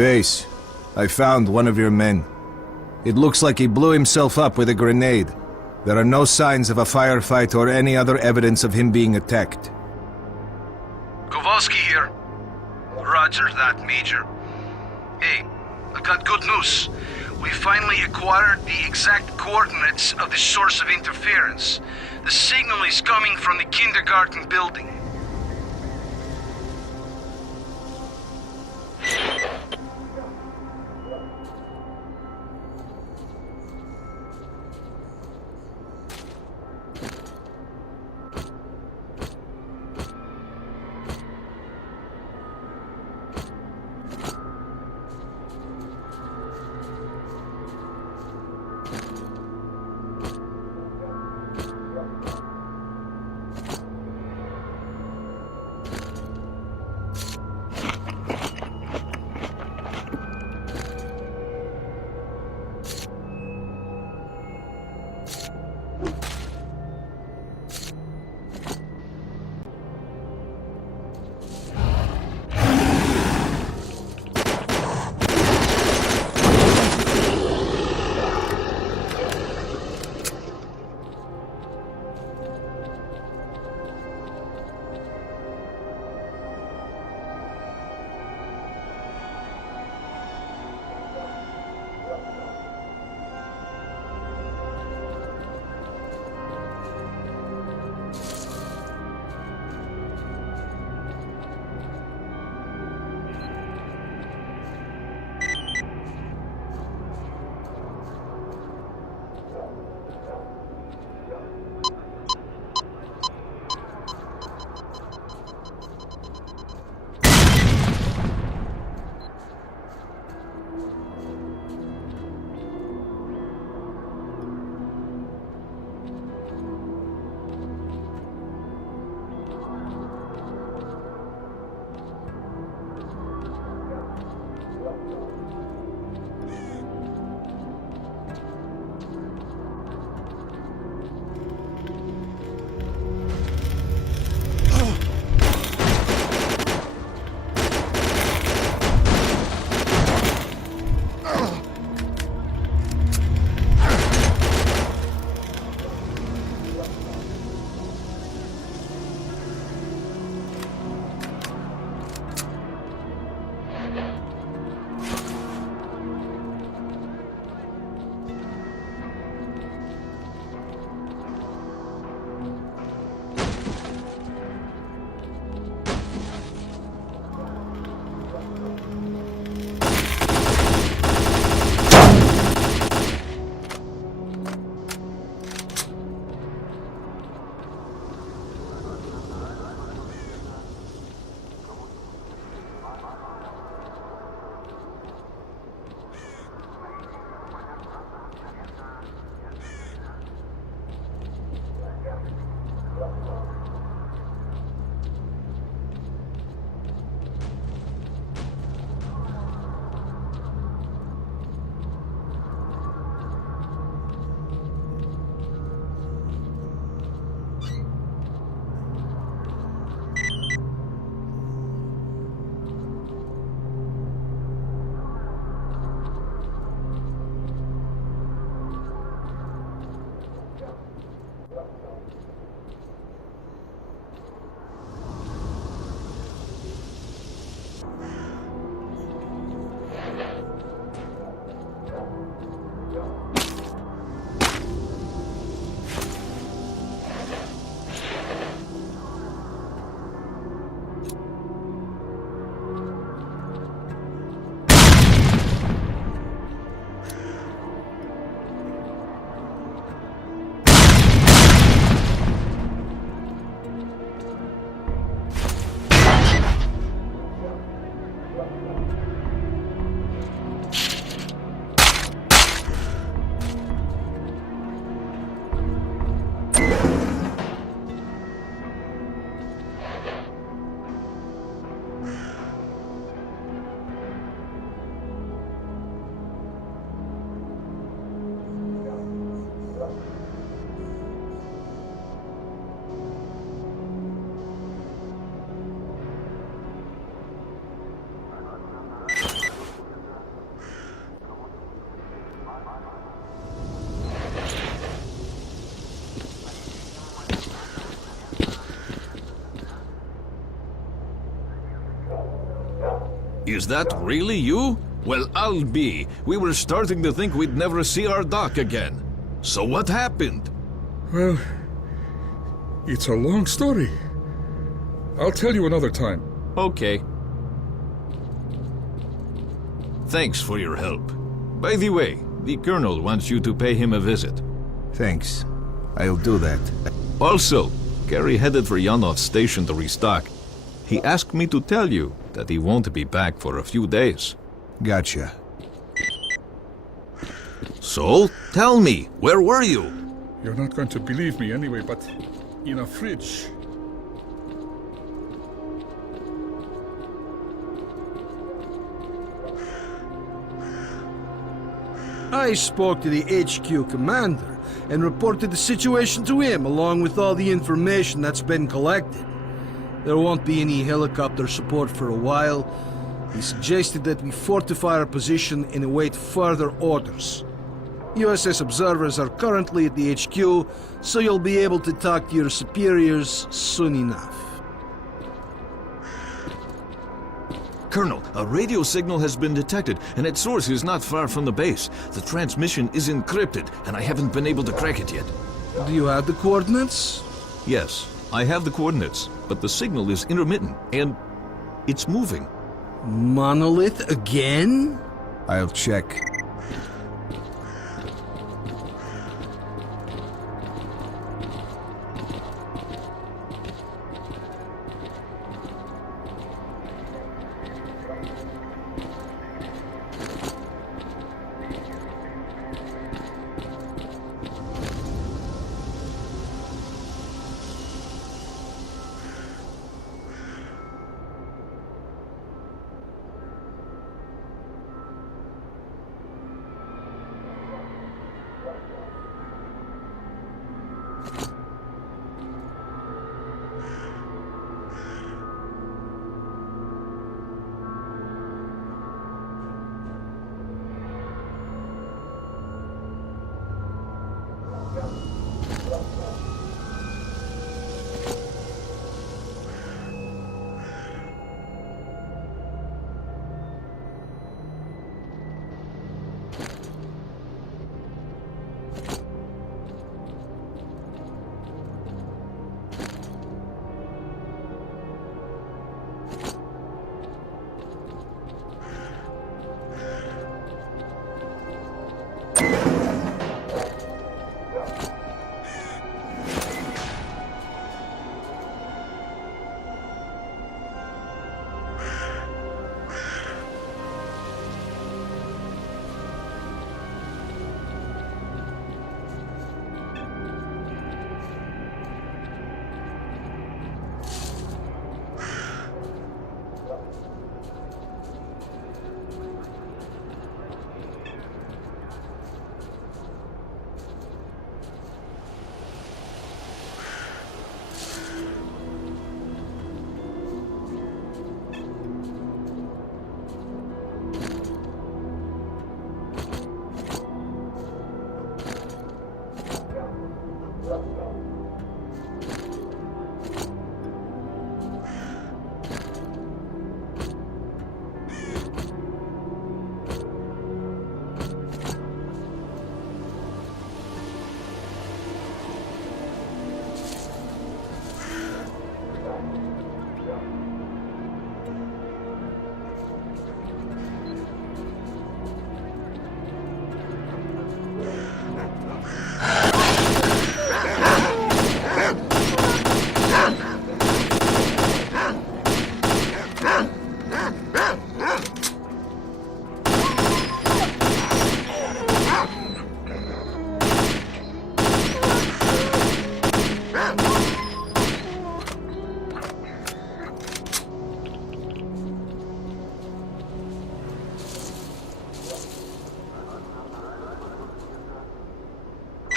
Base, I found one of your men. It looks like he blew himself up with a grenade. There are no signs of a firefight or any other evidence of him being attacked. Kowalski here. Roger that, Major. Hey, I got good news. We finally acquired the exact coordinates of the source of interference. The signal is coming from the kindergarten building. Is that really you? Well, I'll be. We were starting to think we'd never see our doc again. So what happened? Well, it's a long story. I'll tell you another time. Okay. Thanks for your help. By the way, the Colonel wants you to pay him a visit. Thanks. I'll do that. Also, Gary headed for Yanov's station to restock. He asked me to tell you that he won't be back for a few days. Gotcha. So, tell me, where were you? You're not going to believe me anyway, but in a fridge. I spoke to the HQ commander and reported the situation to him along with all the information that's been collected. There won't be any helicopter support for a while. He suggested that we fortify our position and await further orders. USS observers are currently at the HQ, so you'll be able to talk to your superiors soon enough. Colonel, a radio signal has been detected, and its source is not far from the base. The transmission is encrypted, and I haven't been able to crack it yet. Do you have the coordinates? Yes, I have the coordinates, but the signal is intermittent, and it's moving. Monolith again? I'll check.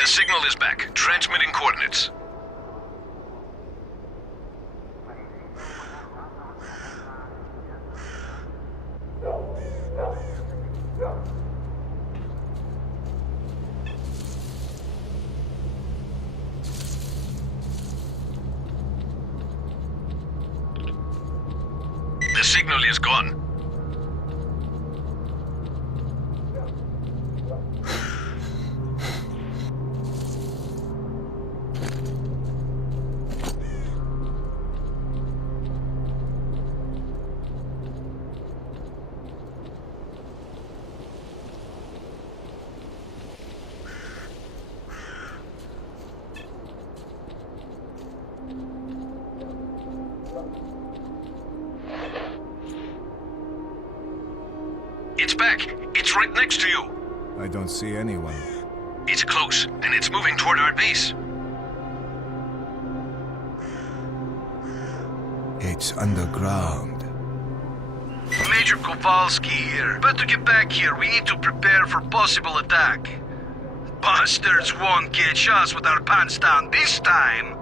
Signal is back. Transmitting coordinates. The signal is gone. It's back. It's right next to you. I don't see anyone. It's close, and it's moving toward our base. It's underground. Major Kowalski here. But to get back here, we need to prepare for possible attack. Bastards won't catch us with our pants down this time.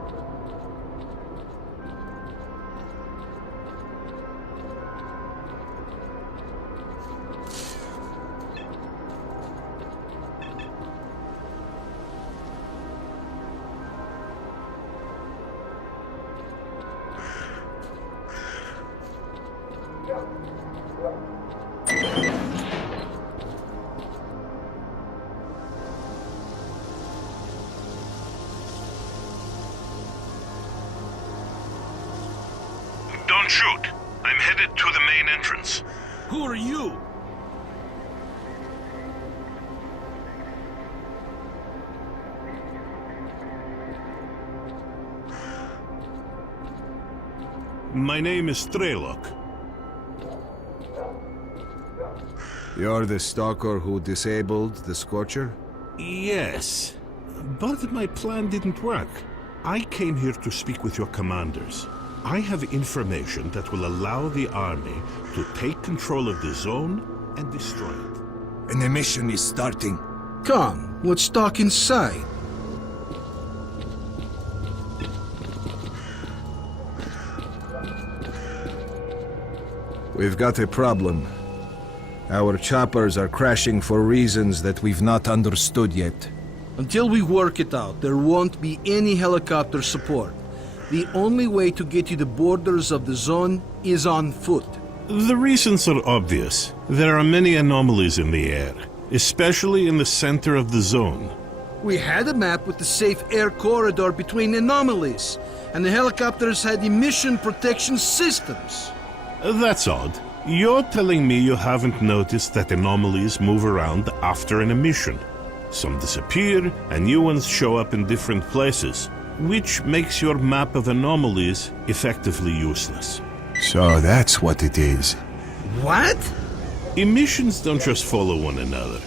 Don't shoot. I'm headed to the main entrance. Who are you? My name is S.T.A.L.K.E.R. You're the stalker who disabled the Scorcher? Yes, but my plan didn't work. I came here to speak with your commanders. I have information that will allow the army to take control of the zone and destroy it. An emission is starting. Come, let's talk inside. We've got a problem. Our choppers are crashing for reasons that we've not understood yet. Until we work it out, there won't be any helicopter support. The only way to get to the borders of the zone is on foot. The reasons are obvious. There are many anomalies in the air, especially in the center of the zone. We had a map with the safe air corridor between anomalies, and the helicopters had emission protection systems. That's odd. You're telling me you haven't noticed that anomalies move around after an emission. Some disappear, and new ones show up in different places, which makes your map of anomalies effectively useless. So that's what it is. What? Emissions don't just follow one another.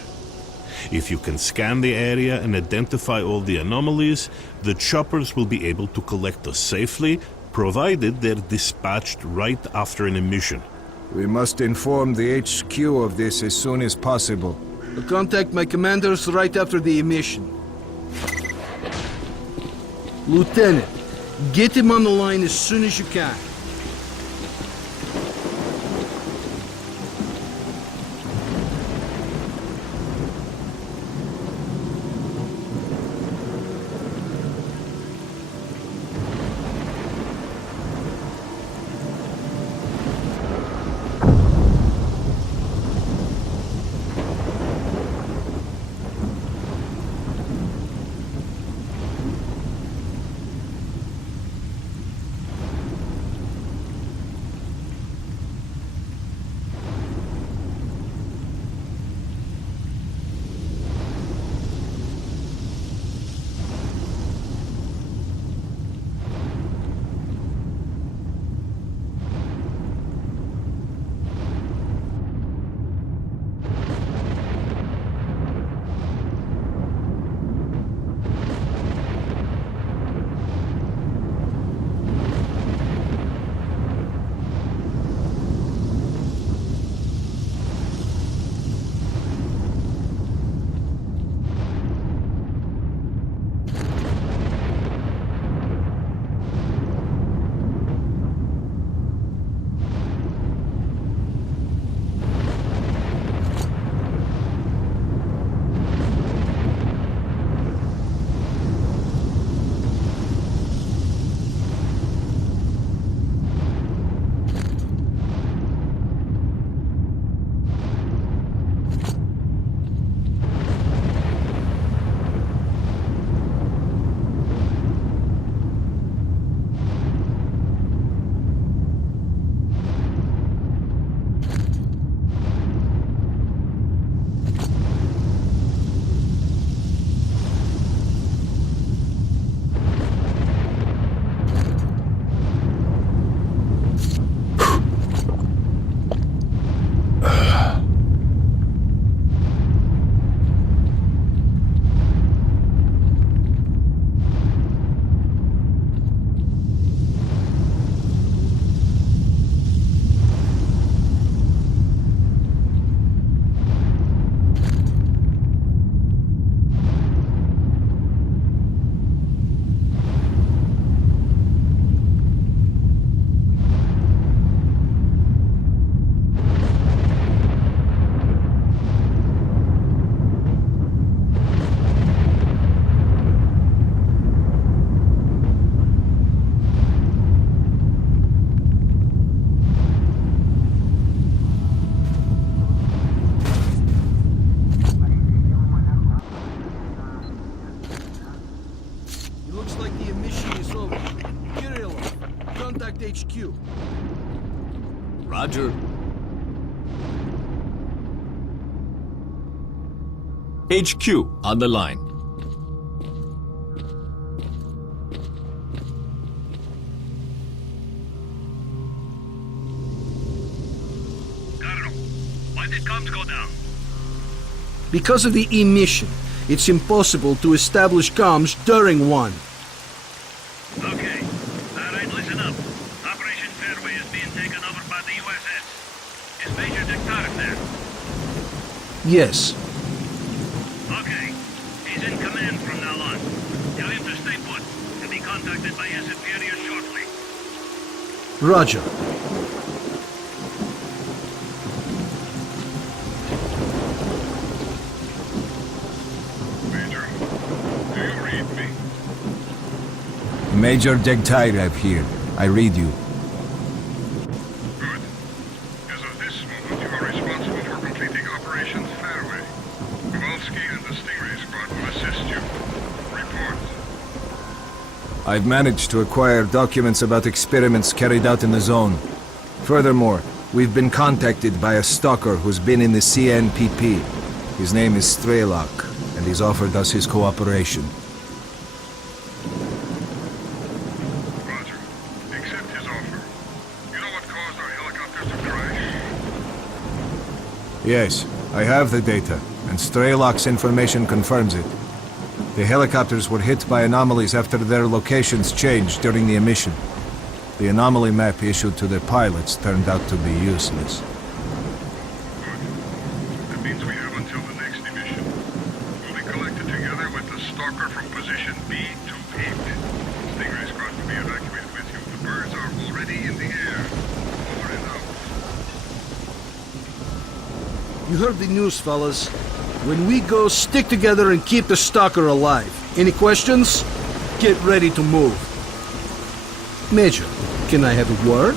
If you can scan the area and identify all the anomalies, the choppers will be able to collect us safely, provided they're dispatched right after an emission. We must inform the HQ of this as soon as possible. I'll contact my commanders right after the emission. Lieutenant, get him on the line as soon as you can. Roger. HQ on the line. Colonel, why did comms go down? Because of the emission, it's impossible to establish comms during one. Okay. All right, listen up. Operation Fairway is being taken over by the USS. Is Major Degtyarev there? Yes. Okay. He's in command from now on. Tell him to stay put and be contacted by his superior shortly. Roger. Major, do you read me? Major Degtyarev here. I read you. Good. As of this moment, you are responsible for completing Operation Fairway. Kowalski and the Stingray squad will assist you. Report. I've managed to acquire documents about experiments carried out in the zone. Furthermore, we've been contacted by a stalker who's been in the CNPP. His name is S.T.A.L.K.E.R, and he's offered us his cooperation. Roger. Accept his offer. You know what caused our helicopters to crash? Yes, I have the data, and S.T.A.L.K.E.'s information confirms it. The helicopters were hit by anomalies after their locations changed during the emission. The anomaly map issued to the pilots turned out to be useless. Good. That means we have until the next emission. We'll be collected together with the Stalker from position B28. Stingray squad will be evacuated with you. The birds are already in the air. Over and out. You heard the news, fellas. When we go, stick together and keep the Stalker alive. Any questions? Get ready to move. Major, can I have a word?